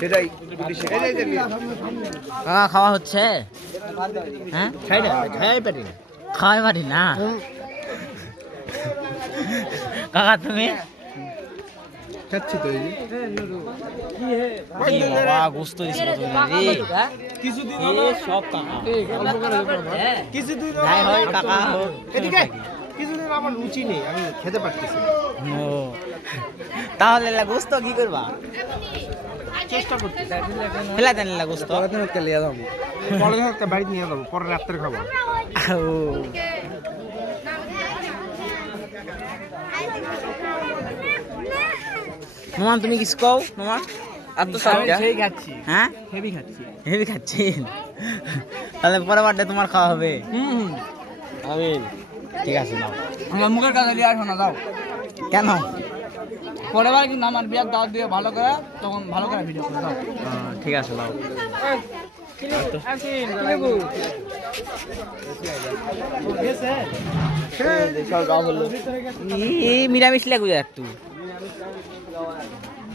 সেটাই কাকা খাওয়া হচ্ছে? হ্যাঁ খাওয়াই পারি না কাকা তুমি খাচ্ছি তো বাবা গোস্ত দিছে সব কাকা যাই হয় কাকা হোক এদিকে কিছুদিন আমার রুচি নেই, আমি খেতে পারতেছি না। ও তাহলে গোস্ত কি করবা? চেষ্টা করতেছি ফেলা দেন গোস্ত পরের দিন লিয়ে যাবো, পরের দিন একটা বাড়িতে নিয়ে যাবো, পরে রাত্রে খাবো। নোমান তুমি কিছু কও নোমান? আর তো সব সেই খাচ্ছি, হ্যাঁ হেভি খাচ্ছি। হেভি খাচ্ছেন তাহলে পরের বারটা তোমার খাওয়া হবে। আমিন। ঠিক আছে নাও আমার মুখের কাছে লিয়ে আসো না, দাও। কেন? পরের বার কিন্তু আমার বিয়ার দাওয়াত দিয়ে ভালো করে, তখন ভালো করে ভিডিও করে দাও। ঠিক আছে নাও নিরামিষ লাগবে একটু